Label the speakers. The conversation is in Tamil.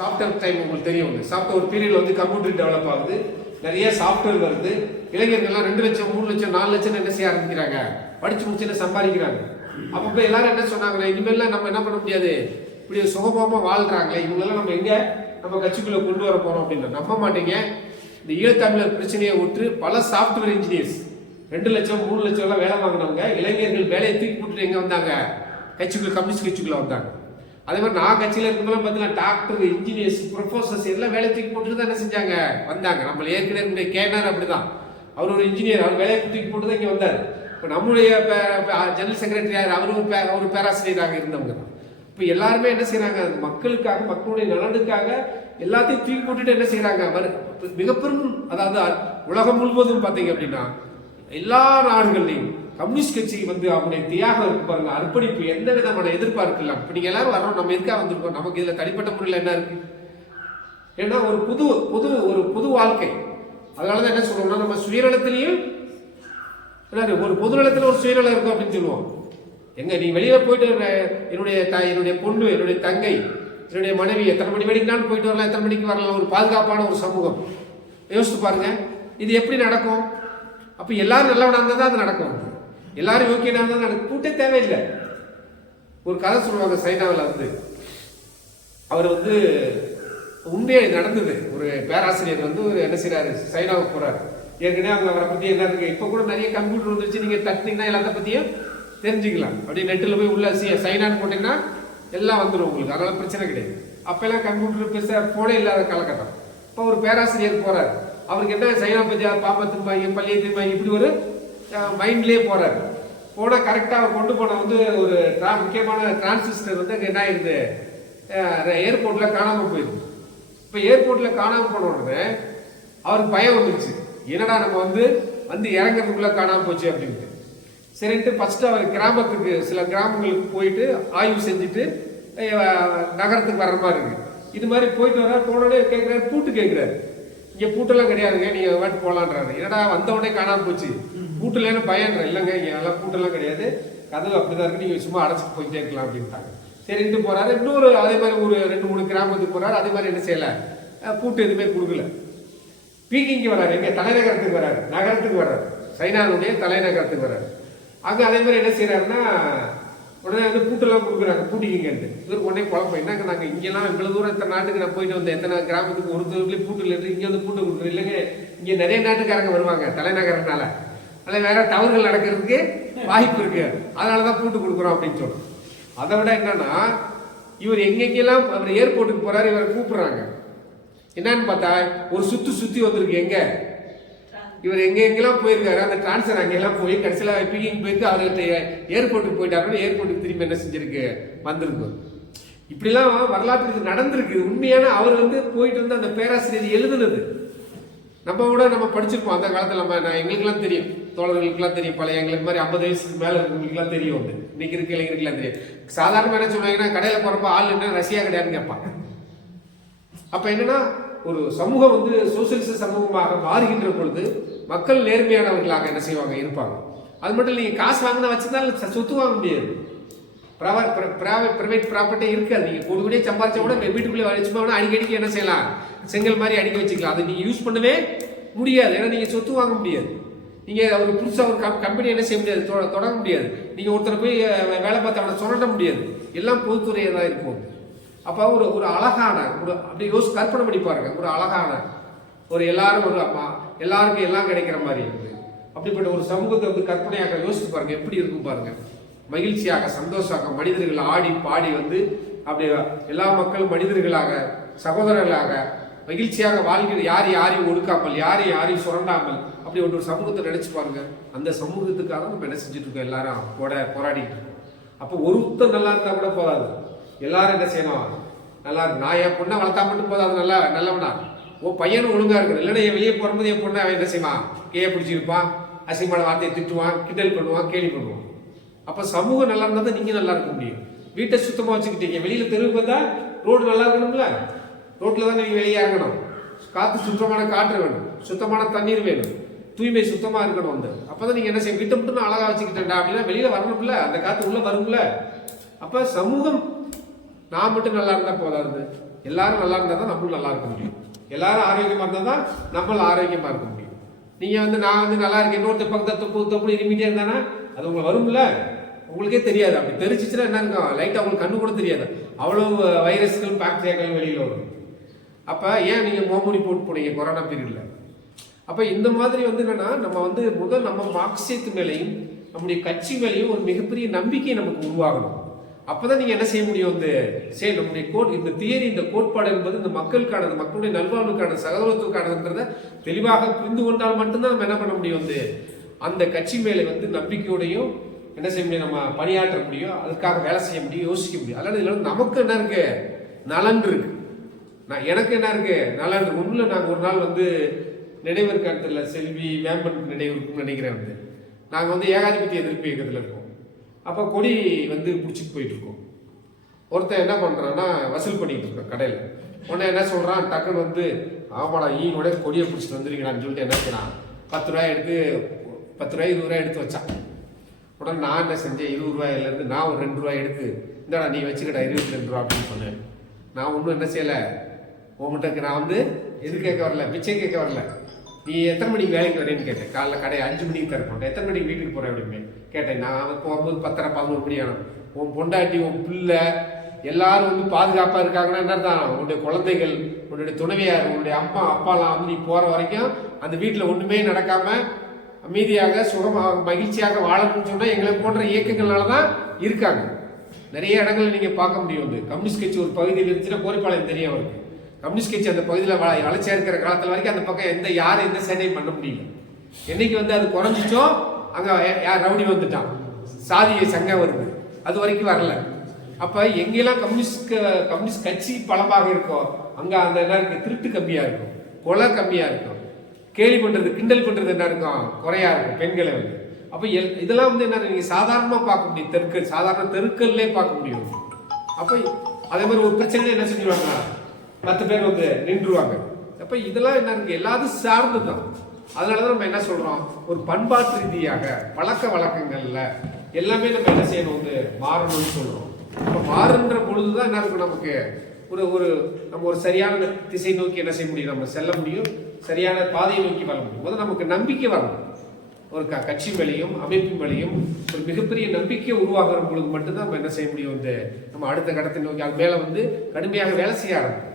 Speaker 1: சாஃப்ட்வேர் டைம் உங்களுக்கு தெரியும். சாஃப்ட்வேர் ஒரு பீரியட் வந்து கம்ப்யூட்டர் டெவலப் ஆகுது. நிறைய சாஃப்ட்வேர் வருது. இளைஞர்கள்லாம் ரெண்டு லட்சம் மூணு லட்சம் நாலு லட்சம் என்ன செய்ய ஆரம்பிக்கிறாங்க? படிச்சு என்ன சம்பாதிக்கிறாங்க. அப்போ எல்லாரும் என்ன சொன்னாங்களே இனிமேல்லாம் நம்ம என்ன பண்ண முடியாது? இப்படி சுகபோகமாக வாழ்றாங்களே இவங்களெல்லாம் நம்ம எங்கே நம்ம கட்சிக்குள்ளே கொண்டு வர போகிறோம் அப்படின்னு நம்ப மாட்டீங்க. இந்த ஈழத்தமிழர் பிரச்சனையை விட்டு பல சாஃப்ட்வேர் இன்ஜினியர்ஸ் ரெண்டு லட்சம் மூணு லட்சம்லாம் வேலை வாங்கினவங்க இளைஞர்கள் வேலையை தூக்கி போட்டுட்டு எங்கே வந்தாங்க? கட்சிக்குள்ள கம்யூனிஸ்ட் கட்சிக்குள்ளே வந்தாங்க. அதே மாதிரி நான் கட்சியில் இருக்கும்போது பார்த்தீங்கன்னா டாக்டர் இன்ஜினியர்ஸ் ப்ரொஃபஸர்ஸ் எல்லாம் வேலை தூக்கி போட்டுட்டு தான் என்ன செஞ்சாங்க. வந்தாங்க. நம்ம ஏற்கனவே இருக்கக்கூடிய கேனார் அப்படிதான். அவர் ஒரு இன்ஜினியர் அவர் வேலையை தூக்கி போட்டு தான் இங்கே வந்தார். இப்போ நம்முடைய ஜெனரல் செக்ரட்டரி யார்? அவரும் ஒரு பே- ஒரு பேராசிரியராக இருந்தவங்க தான். இப்போ எல்லாருமே என்ன செய்கிறாங்க மக்களுக்காக மக்களுடைய நலனுக்காக எல்லாத்தையும் தூக்கி போட்டுட்டு என்ன செய்கிறாங்க மிகப்பெரும் அதாவது உலகம் முழுவதும் பார்த்தீங்க அப்படின்னா எல்லா நாடுகள்லையும் கம்யூனிஸ்ட் கட்சி வந்து அவங்களுடைய தியாகம் இருக்கு பாருங்க. அர்ப்பணிப்பு எந்த விதமான எதிர்பார்ப்பு இல்லாம இப்ப நீங்க எல்லாரும் வரோம் நம்ம எதுக்காக வந்திருக்கோம்? நமக்கு இதுல தனிப்பட்ட முறையில் என்ன இருக்கு? ஏன்னா ஒரு புது புது ஒரு புது வாழ்க்கை. அதனாலதான் என்ன சொல்றோம்னா நம்ம சுயநலத்திலையும் ஒரு ஒரு பொதுநலத்துல ஒரு சுயநலம் இருக்கும் அப்படின்னு சொல்லுவோம். எங்க நீ வெளியில போயிட்டு வர- என்னுடைய தாய் என்னுடைய பொண்ணு என்னுடைய தங்கை என்னுடைய மனைவி எத்தனை மணி வரைக்கும் போயிட்டு வரலாம் எத்தனை மணிக்கு வரலாம் ஒரு பாதுகாப்பான ஒரு சமூகம். யோசித்து பாருங்க. இது எப்படி நடக்கும்? அப்ப எல்லாரும் நல்லவனா இருந்தால் தான் அது நடக்கும். எல்லாரும் யோக்கியனா இருந்தா எனக்கு கூட்டே தேவையில்லை. ஒரு கதை சொல்லுவாங்க சைனாவில் வந்து. அவர் வந்து உண்மையாக நடந்தது. ஒரு பேராசிரியர் வந்து ஒரு என்ன செய்கிறாரு சைனாவுக்கு போகிறார் ஏற்கனவே அவங்க அவரை பற்றி என்ன இருக்கு? இப்போ கூட நிறைய கம்ப்யூட்டர் வந்துருச்சு. நீங்கள் தட்டினீங்கன்னா எல்லாத்த பற்றியும் தெரிஞ்சுக்கலாம். அப்படியே நெட்டில் போய் உள்ள சி சைனான்னு போட்டிங்கன்னா எல்லாம் வந்துடும் உங்களுக்கு. அதனால் பிரச்சனை கிடையாது. அப்போல்லாம் கம்ப்யூட்டர் பெருசாக போட இல்லாத காலகட்டம். இப்போ ஒரு பேராசிரியர் போகிறார் அவருக்கு என்ன சைனா பற்றி பாப்பா திரும்பாங்க பள்ளியை திரும்பாங்க இப்படி ஒரு மைண்ட்லேயே போகிறார் போனால் கரெக்டாக அவர் கொண்டு போன வந்து ஒரு ட்ரா முக்கியமான டிரான்சிஸ்டர் வந்து அங்கே என்ன ஆயிருது? ஏர்போர்ட்டில் காணாமல் போயிருக்கு இப்போ ஏர்போர்ட்டில் காணாமல் போன உடனே அவருக்கு பயம் வந்துருச்சு. என்னடா நம்ம வந்து வந்து இறங்குறதுக்குள்ளே காணாமல் போச்சு அப்படின்ட்டு. சரின்ட்டு ஃபஸ்ட்டு அவர் கிராமத்துக்கு சில கிராமங்களுக்கு போயிட்டு ஆய்வு செஞ்சுட்டு நகரத்துக்கு வர்ற மாதிரி இருக்கு. இது மாதிரி போயிட்டு வர போனோடனே கேட்குறாரு பூட்டு கேட்குறாரு இங்கே பூட்டெல்லாம் கிடையாதுங்க நீங்கள் வாட்டு போகலான்றாரு என்னடா வந்த உடனே போச்சு. பூட்டு பயன்ற இல்லைங்க இங்கே எல்லாம் பூட்டெல்லாம் கிடையாது. கதவு அப்படிதான் இருக்கு நீங்கள் சும்மா அடைச்சிட்டு போயிட்டே இருக்கலாம் அப்படின்ட்டாங்க. சரின்ட்டு போகிறாரு இன்னொரு அதே மாதிரி ஒரு ரெண்டு மூணு கிராமத்துக்கு போகிறாரு அதே மாதிரி என்ன செய்யலை? பூட்டு எதுவுமே கொடுக்கல. பீக்கிங்க்கு வராரு. எங்கே? தலைநகரத்துக்கு வராரு. நகரத்துக்கு வராரு. சைனாவுடைய தலைநகரத்துக்கு வராரு. அங்கே அதே மாதிரி என்ன செய்கிறாருன்னா உடனே வந்து பூட்டெல்லாம் கொடுக்குறாங்க. பூட்டிக்கிங்கன்ட்டு இவருக்கு உடனே குழப்பம். என்னங்க நாங்கள் இங்கெல்லாம் இவ்வளோ தூரம் இத்தனை நாட்டுக்கு நான் போயிட்டு வந்தேன். எத்தனை கிராமத்துக்கு ஒரு தூரத்துலேயே பூட்டு இல்லை இங்கே வந்து பூட்டு கொடுக்குறேன் இல்லைங்க இங்கே நிறைய நாட்டுக்காரங்க வருவாங்க தலைநகரனால அதில் வேற தவறுகள் நடக்கிறதுக்கு வாய்ப்பு இருக்கு. அதனாலதான் கூட்டு கொடுக்குறோம் அப்படின்னு சொல்றோம். அதை விட என்னன்னா இவர் எங்கெங்கெல்லாம் அவர் ஏர்போர்ட்டுக்கு போறாரு இவரை கூப்பிடுறாங்க. என்னன்னு பார்த்தா ஒரு சுத்து சுத்தி வந்திருக்கு எங்க? இவர் எங்க எங்கெல்லாம் போயிருக்காரு அந்த டிரான்ஸ்ஃபர் அங்கெல்லாம் போய் கடைசியில பீக்கிங் போயிட்டு அவர்கிட்ட ஏர்போர்ட்டுக்கு போயிட்டாருன்னு ஏர்போர்ட்டுக்கு திரும்பி என்ன செஞ்சிருக்கு? வந்திருக்கு. இப்படிலாம் வரலாற்று இது நடந்திருக்கு. உண்மையான அவர் வந்து போயிட்டு வந்து அந்த பேராசிரியர் எழுதுனது. நம்ம கூட நம்ம படிச்சிருப்போம். அந்த காலத்தில் நம்ம நான் எங்களுக்கெல்லாம் தெரியும். தோழர்களுக்கெல்லாம் தெரியும். பழைய எங்களுக்கு மாதிரி ஐம்பது வயசுக்கு மேலே இருக்கிறவங்களுக்குலாம் தெரியும் வந்து இன்னைக்கு இருக்க இளைஞர்களுக்குலாம் தெரியும். சாதாரணமாக என்ன சொல்லுவாங்கன்னா கடையில் போகிறப்ப ஆள் என்ன ரஷ்யா கிடையாதுன்னு கேட்பாங்க. அப்போ என்னன்னா ஒரு சமூகம் வந்து சோசியலிச சமூகமாக மாறுகின்ற பொழுது மக்கள் நேர்மையானவர்களாக என்ன செய்வாங்க? இருப்பாங்க. அது மட்டும் இல்லை, காசு வாங்கினா வச்சுருந்தாலும் ச- சொத்து வாங்க முடியாது. பிரைவேட் ப்ராப்பர்ட்டி இருக்காது. நீங்கள் கோடி கோடியே சம்பாதிச்சா கூட வீட்டுக்குள்ளே வச்சுப்போம்னா வேணா அடிக்கடிக்கு என்ன செய்யலாம்? செங்கல் மாதிரி அடிக்க வச்சுக்கலாம். அதை நீங்கள் யூஸ் பண்ணவே முடியாது. ஏன்னா நீங்கள் சொத்து வாங்க முடியாது. நீங்கள் ஒரு புதுசாக ஒரு கம்பெனி என்ன செய்ய முடியாது. தொடங்க முடியாது. நீங்கள் ஒருத்தர் போய் வேலை பார்த்து அவனை சுரண்ட முடியாது. எல்லாம் பொதுத்துறையாக தான் இருக்கும். அப்போ ஒரு ஒரு அழகான ஒரு அப்படி யோசி கற்பனை பண்ணி பாருங்க. ஒரு அழகான ஒரு எல்லாரும் ஒரு அம்மா எல்லாருக்கும் எல்லாம் கிடைக்கிற மாதிரி இருக்குது. அப்படிப்பட்ட ஒரு சமூகத்தை வந்து கற்பனையாக யோசித்து பாருங்க. எப்படி இருக்கும் பாருங்க. மகிழ்ச்சியாக சந்தோஷமாக மனிதர்கள் ஆடி பாடி வந்து அப்படி எல்லா மக்களும் மனிதர்களாக சகோதரர்களாக மகிழ்ச்சியாக வாழ்கிற யார் யாரையும் ஒடுக்காமல் யாரையும் யாரையும் சுரண்டாமல் அப்படி ஒரு சமூகத்தை நினைச்சு பாருங்க. அந்த சமூகத்துக்காக நம்ம என்ன செஞ்சுட்டு இருக்கோம்? எல்லாரும் போட போராடிட்டு இருக்கோம். அப்போ ஒருத்தர் நல்லா இருந்தா கூட போதாது. எல்லாரும் என்ன செய்யணும்? நல்லா நான் என் பொண்ணை வளர்த்தா மட்டும் போதாது. நல்லா நல்லவனா? ஓ பையனும் ஒழுங்கா இருக்கணும். இல்லைன்னா என் வெளியே போகும்போது என் பொண்ணை அவன் என்ன செய்வான்? கையை பிடிச்சிருப்பான் அசிங்கமான வார்த்தையை திட்டுவான் கிண்டல் பண்ணுவான் கேலி பண்ணுவான். அப்போ சமூகம் நல்லா இருந்தால் தான் நீங்கள் நல்லா இருக்க முடியும். வீட்டை சுத்தமாக வச்சுக்கிட்டீங்க. வெளியில் தெருவுக்கு பார்த்தா ரோடு நல்லா இருக்கணும்ல? ரோட்டில் தான் நீங்கள் வெளியே இறங்கணும். காற்று சுத்தமான காற்று வேணும். சுத்தமான தண்ணீர் வேணும். தூய்மை சுத்தமாக இருக்கணும் வந்து. அப்போ தான் நீங்கள் என்ன செய்ய வீட்டை மட்டும் நான் அழகாக வச்சுக்கிட்டேன்டா அப்படின்னா வெளியில் வரணும்ல. அந்த காற்று உள்ளே வரும்ல. அப்போ சமூகம் நான் மட்டும் நல்லா இருந்தால் போதாது. எல்லாரும் நல்லா இருந்தால் தான் நம்மளும் நல்லா இருக்க முடியும். எல்லாரும் ஆரோக்கியமாக இருந்தால் தான் நம்மளும் ஆரோக்கியமாக இருக்க முடியும். நீங்கள் வந்து நான் வந்து நல்லா இருக்கேன். இன்னொருத்த பக்கத்தை தொப்பு தொப்புன்னு இருமிட்டே இருந்தானா அது உங்களுக்கு வரும்ல? உங்களுக்கே தெரியாது. அப்படி தெரிச்சிச்சுன்னா என்னங்க? லைட்டாக உங்களுக்கு கண்ணு கூட தெரியாது. அவ்வளோ வைரஸ்கள் பாக்டீரியாக்கள் வெளியில் வரும். அப்போ ஏன் நீங்கள் மோமுடி போட்டு போனீங்க கொரோனா பீரியடில் அப்போ இந்த மாதிரி வந்து என்னென்னா நம்ம வந்து முதல் நம்ம மார்க்சியத்து மேலேயும் நம்முடைய கட்சி மேலேயும் ஒரு மிகப்பெரிய நம்பிக்கை நமக்கு உருவாகணும். அப்போ தான் நீங்கள் என்ன செய்ய முடியும் வந்து? சரி நம்முடைய கோட் இந்த தியரி இந்த கோட்பாடு என்பது இந்த மக்களுக்கானது மக்களுடைய நல்வாழ்வுக்கான சகோதரத்துக்கானதுன்றத தெளிவாக புரிந்து கொண்டால் மட்டும்தான் நம்ம என்ன பண்ண முடியும் வந்து? அந்த கட்சி மேலே வந்து நம்பிக்கையோடையும் என்ன செய்ய முடியும் நம்ம பணியாற்ற முடியும் அதுக்காக வேலை செய்ய முடியும் யோசிக்க முடியும். அதனால இதில் நமக்கு என்ன இருக்கு? நலன் இருக்கு. நான் எனக்கு என்ன இருக்கு? நலன் இருக்கு. உண்மையில நாங்கள் ஒரு நாள் வந்து நினைவு காலத்துல செல்வி வேம்பன் நினைவு நினைக்கிறேன் வந்து. நாங்கள் வந்து ஏகாதிபத்திய எதிர்ப்பு இயக்கத்தில் இருக்கோம். அப்போ கொடி வந்து பிடிச்சிட்டு போயிட்டு இருக்கோம். ஒருத்தன் என்ன பண்ணுறான்னா வசூல் பண்ணிட்டு இருக்கான் கடையில். உடனே என்ன சொல்கிறான் டக்குன்னு வந்து ஆமாடா ஈனோட கொடியை பிடிச்சிட்டு வந்துருக்கீங்களான்னு சொல்லிட்டு என்ன செய்யலாம் பத்து ரூபாய் எடுத்து பத்து ரூபாய் இருபது ரூபாய் எடுத்து வச்சான். உடனே நான் என்ன செஞ்சேன்? இருபது ரூபாயிலேருந்து நான் ஒரு ரெண்டு ரூபாய் எடுத்து இந்தாடா நீ வச்சுக்கடா இருபத்தி ரெண்டு ரூபா அப்படின்னு சொன்னேன். நான் ஒன்றும் என்ன செய்யலை. உங்கள்கிட்ட நான் வந்து எது கேட்க வரல பிச்சை கேட்க வரல. நீ எத்தனை மணிக்கு வேலைக்கு வரேன்னு கேட்டேன். காலைல கடை அஞ்சு மணிக்கு திறப்போம் எத்தனை மணிக்கு வீட்டுக்கு போகிறேன் அப்படின்னு கேட்டேன். நான் போகும்போது பத்தரை பதினோரு மணி ஆகும் உன் பொண்டாட்டி உன் பிள்ளை எல்லாரும் வந்து பாதுகாப்பாக இருக்காங்கன்னா என்ன தான் உன்னுடைய குழந்தைகள் உன்னுடைய துணைவியார் உன்னுடைய அம்மா அப்பாலாம் வந்து நீ போகிற வரைக்கும் அந்த வீட்டில் ஒன்றுமே நடக்காமல் அமைதியாக சுகமாக மகிழ்ச்சியாக வாழணும்னு சொன்னால் எங்களை போன்ற இயக்கங்களால தான் இருக்காங்க. நிறைய இடங்களில் நீங்கள் பார்க்க முடியும் வந்து. கம்யூனிஸ்ட் கட்சி ஒரு பகுதியில் இருந்துச்சுன்னா கோரிப்பாளையம் தெரியும் அவருக்கு. கம்யூனிஸ்ட் கட்சி அந்த பகுதியில் வள வளர்ச்சியா இருக்கிற காலத்தில் வரைக்கும் அந்த பக்கம் எந்த யாரும் எந்த சேனையும் பண்ண முடியல. என்னைக்கு வந்து அது குறைஞ்சிச்சோ அங்கே யார் ரவுடி வந்துட்டான். சாதிய சங்கம் வருது. அது வரைக்கும் வரல. அப்போ எங்கெல்லாம் கம்யூனிஸ்ட் கம்யூனிஸ்ட் கட்சி பலமாக இருக்கோ அங்கே அந்த இடம் இருக்கு? திருட்டு கம்மியாக இருக்கும். கொலை கம்மியாக இருக்கும். கேலி பண்ணுறது கிண்டல் பண்ணுறது என்ன இருக்கும்? குறையா இருக்கும் பெண்களை வந்து. அப்போ எல்- இதெல்லாம் வந்து என்ன நீங்கள் சாதாரணமாக பார்க்க முடியும். தெருக்கள் சாதாரண தெருக்கள்லே பார்க்க முடியும். அப்போ அதே மாதிரி ஒரு பிரச்சனை என்ன செஞ்சுருவாங்க பத்து பேர் வந்து நின்றுவாங்க அப்போ இதெல்லாம் என்ன இருக்கு? எல்லாத்தையும் சார்ந்து தான் அதனாலதான் நம்ம என்ன சொல்கிறோம் ஒரு பண்பாட்டு ரீதியாக பழக்க வழக்கங்கள்ல எல்லாமே நம்ம என்ன செய்யணும்? வந்து மாறணும்னு சொல்கிறோம் இப்போ மாறுன்ற பொழுதுதான் என்ன இருக்கும் நமக்கு? ஒரு ஒரு நம்ம ஒரு சரியான திசை நோக்கி என்ன செய்ய முடியும்? நம்ம செல்ல முடியும். சரியான பாதையை நோக்கி வர முடியும். முதல்ல நமக்கு நம்பிக்கை வரணும். ஒரு க கட்சி மேலேயும் அமைப்பு மேலேயும் ஒரு மிகப்பெரிய நம்பிக்கை உருவாகிற பொழுது மட்டும்தான் நம்ம என்ன செய்ய முடியும்? வந்து நம்ம அடுத்த கட்டத்தை நோக்கி அது மேலே வந்து கடுமையாக வேலை செய்ய ஆரம்பிக்கும்.